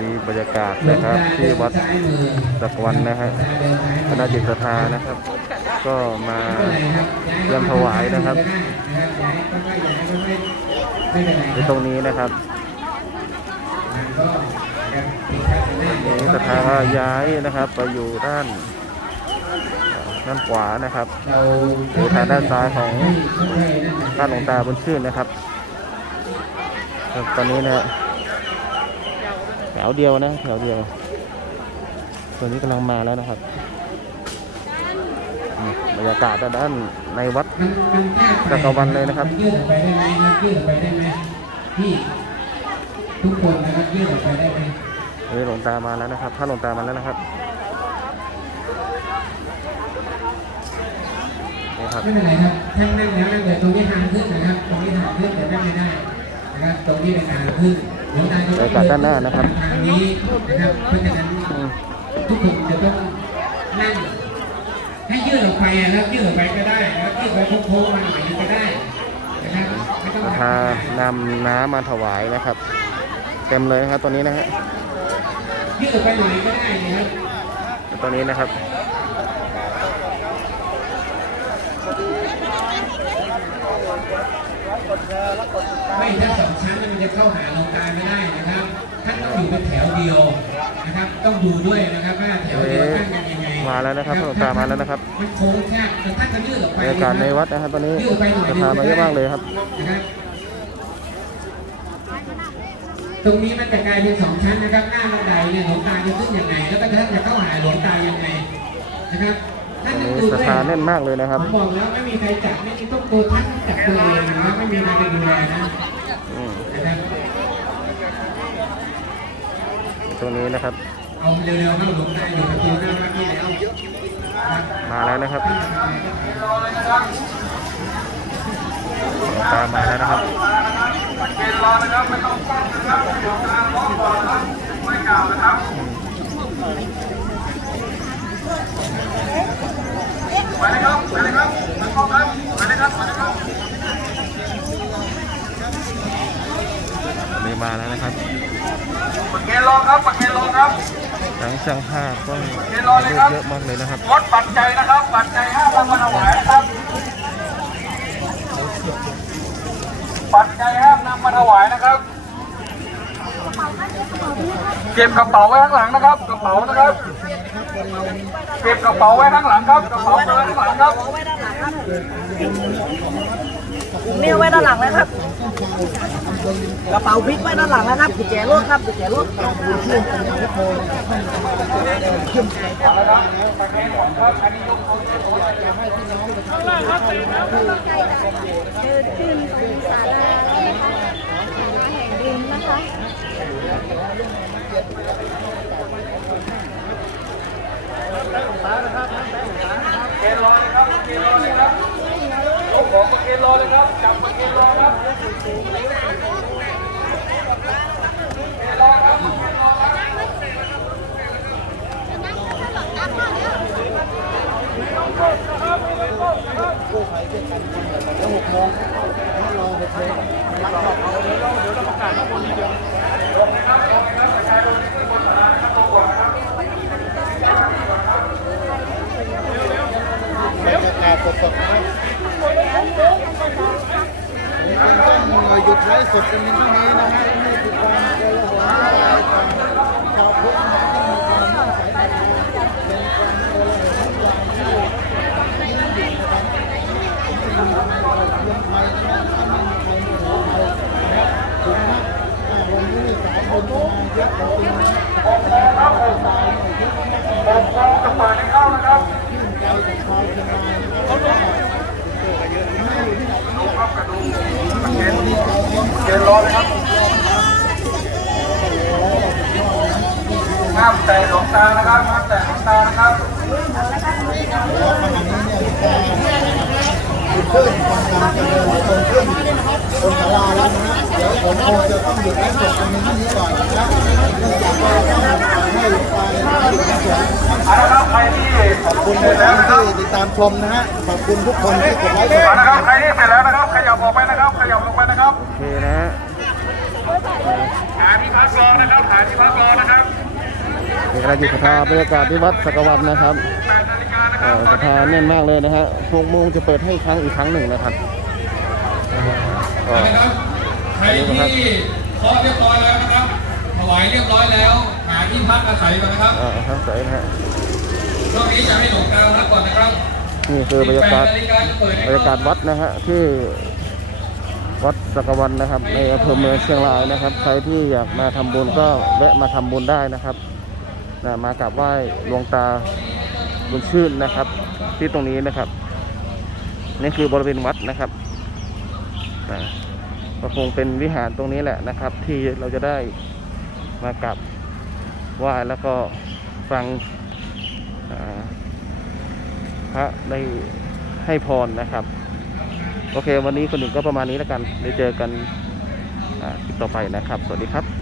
นี่บรรยากาศนะครับที่วัดตะกวันนะฮะคณะจิตศรัทธานะครับ ก็มาเตรียมถวายนะครับที่ตรงนี้นะครับนี่ศรัทธาย้ายนะครับ ไปอยู่ด้านด้านขวานะครับหรือทางด้านซ้ายของท่านหลวงตาบุญชื่นนะครับ ตอนนี้นะแถ วเดียวนะแถวเดียว ตัวนี้กำลังมาแล้วนะครับอืมบรรยากาศด้านในวัดมันมันแคบไปจักรวรรดิเลยนะครับมัยืดออกไปได้ไหมครับยืดออกไปได้ไหมพี่ทุกคนนะครับยืดออกไปได้ไหมเฮ้ยหลวงตามาแล้วนะครับท่านหลวงตามาแล้วนะครับนี่ครับไม่เป็นไรครับท่านนั่งแล้วนั่งเลยตรงนี้ทางขึ้นนะครับ ตรงนี้ทางขึ้นแต่นั่งไม่ได้นะครับ ตรงนี้เป็นทางขึ้นหลวงตาจะ บรรยากาศด้านหน้านะครับทางนี้นะครับเพราะฉะนั้นอืมทุกคนจะต้องนั่งให้ยืดออกไปนะครับยืดออกไปก็ได้นะครับยืดไปโค้งๆมาหน่อยก็ได้นะครับไม่ต้องศรัทหักธานำน้ำมาถวายนะครับ เต็มเลยครับตอนนี้นะฮะยืดออกไปหน่อยก็ได้นะครับตอนนี้นะครับ ไม่ถ้าสองชั้นเนี่ยมันจะเข้าหาหลวงตาไม่ได้นะครับ ท่านต้องอยู่เป็นแถวเดียวนะครับ ต้องดูด้วยนะครับว่าแถวเดียวตั้งกันยังไงมาแล้วนะครับหลวงตามาแล้วนะครับมันโค้งแคบแต่ท่านจะยืดออกไปบรรยากาศในวัดนะครับตอนนี้ยืดออกไปหน่อยศรัทธามาเยอะมากเลยครับนะครับตรงนี้มันจะกลายเป็นสองชั้นนะครับ หน้าบันไดเนี่ยหลวงตาจะขึ้นยังไง แล้วก็ท่านจะเข้าหาหลวงตายังไงนะครับ ท่านตต้ออนงนี้ดูศรัทด้วยธาแน่นมากเลยนะครับ ผมบอกแล้วไม่มีใครจับไม่มีต้องตัวท่านจับตัวเองนะครับไม่มีใครไปดูแลนะอืมนะครับตรงนี้นะครับ เอาเร็วๆเข้าหลวงตาอยู่ประตูหน้าวัดนี่แล้วครับมาแล้วนะครับหลวงตา มาแล้วนะครับมีมาแล้วนะครับปากเกนรอครับปากเกนรอครับทั้งช่างภาพก็เยอะมากเลยนะครับงดปัจจัยนะครับปัจจัยห้ามนำมาถวายนะครับปัจจัยห้ามนำมาถวายนะครับ เก็บกระเป๋าไว้ข้างหลังนะครับ กระเป๋านะครับ เก็บกระเป๋าไว้ข้างหลังครับ กระเป๋าไว้ข้างหลังครับนี่เอาไว้ด้านหลังนะครับ กระเป๋าพริกไว้ด้านหลังนะครับกุญแจรถครับกุญแจรถเดินขึ้นตรงศาลาแล้วนะคะศาลาแห่งดินนะคะ เกณฑ์รอเลยครับเกณฑ์รอเลยครับยกของมาเกณฑ์รอเลยครับ จับมาเกณฑ์รอครับบรรยากาศสดๆนะครับต้อง หยุดไลฟ์สดกันในที่นี้นะฮะนี่คือความเจริญหลงไหลของชาวพุทธนะที่มีความน่าใสในธรรมเป็นความเจริญหลงไหลที่ยิ่งใหญ่นะครับที่มีความเยี่ยมไทยนะครับที่ไม่มีใครเหนือเรานะครับถึงนะอ่าวันนี้สายบุญมาเยอะจริงๆนะครับสบายหน่อยเยอะมากๆ ปกครองจะเปิดให้เข้านะครับ ชื่นใจกับชาวเชียงรายนะครับว่าไม่อยู่ที่ไหนที่ไหน เกณฑ์รอเลยครับ ห้ามแต่หลวงตานะครับห้ามแต่หลวงตานะครับแล้วขณะนี้เนี่ยมีการขึ้นกำลังจะเดินคนขึ้นบนศาลาแล้วนะฮะเดี๋ยวผมคงจะต้องหยุดไลฟ์สดตรงนี้นี้ก่อนนะครับเนื่องจากว่าต้องให้หลวงตาได้หยุดไลฟ์สดนะครับเอาละครับใครที่ขอบขอบคุคุณณเสร็จแล้วทุกนะคท่ารับนที่ติดตามชมนะฮะ ขอบคุณทุกคนที่กดไลค์กดเอาละครับแชใครร์ที่เสร็จแล้วนะครับ ขยับออกไปนะครับ ขยับลงไปนะครับ โอเคนะฮะหาที่พักรอนะครับหาที่พักรอนะครับ นี่เราอยู่สภาบรรยากาศที่วัดสักวันนะครับแปดนาฬิกานะคเอ่รับอสภาแน่นมากเลยนะฮะหกโมงจะเปิดให้ครั้งอีกครั้งหนึ่งนะครับก็นะครับใครที่เคาะเรียบร้อยแล้วนะครับ ถวายเรียบร้อยแล้ว หาที่พักอาศัยก่อนนะครับอ่าครับใส่นะฮะช่วงนี้จะให้หลวงตาพักก่อนนะครับ นี่คือบรรยากาศ18นาฬิกาจะเปิดให้บรรยากาศวัดนะฮะที่วัดสักวันนะครับ ในอำเภอเมืองเชียงรายนะครับ ใครที่อยากมาทำบุญก็แวะมาทำบุญได้นะครับ นะมากราบไหว้หลวงตาบุญชื่นนะครับ ที่ตรงนี้นะครับนี่คือบริเวณวัดนะครับนะก็คงเป็นวิหารตรงนี้แหละนะครับ ที่เราจะได้มากราบไหว้แล้วก็ฟังพระได้ให้พรนะครับ โอเค วันนี้คนหนึ่งก็ประมาณนี้แล้วกันได้เจอกันอ่าคลิปต่อไปนะครับ สวัสดีครับ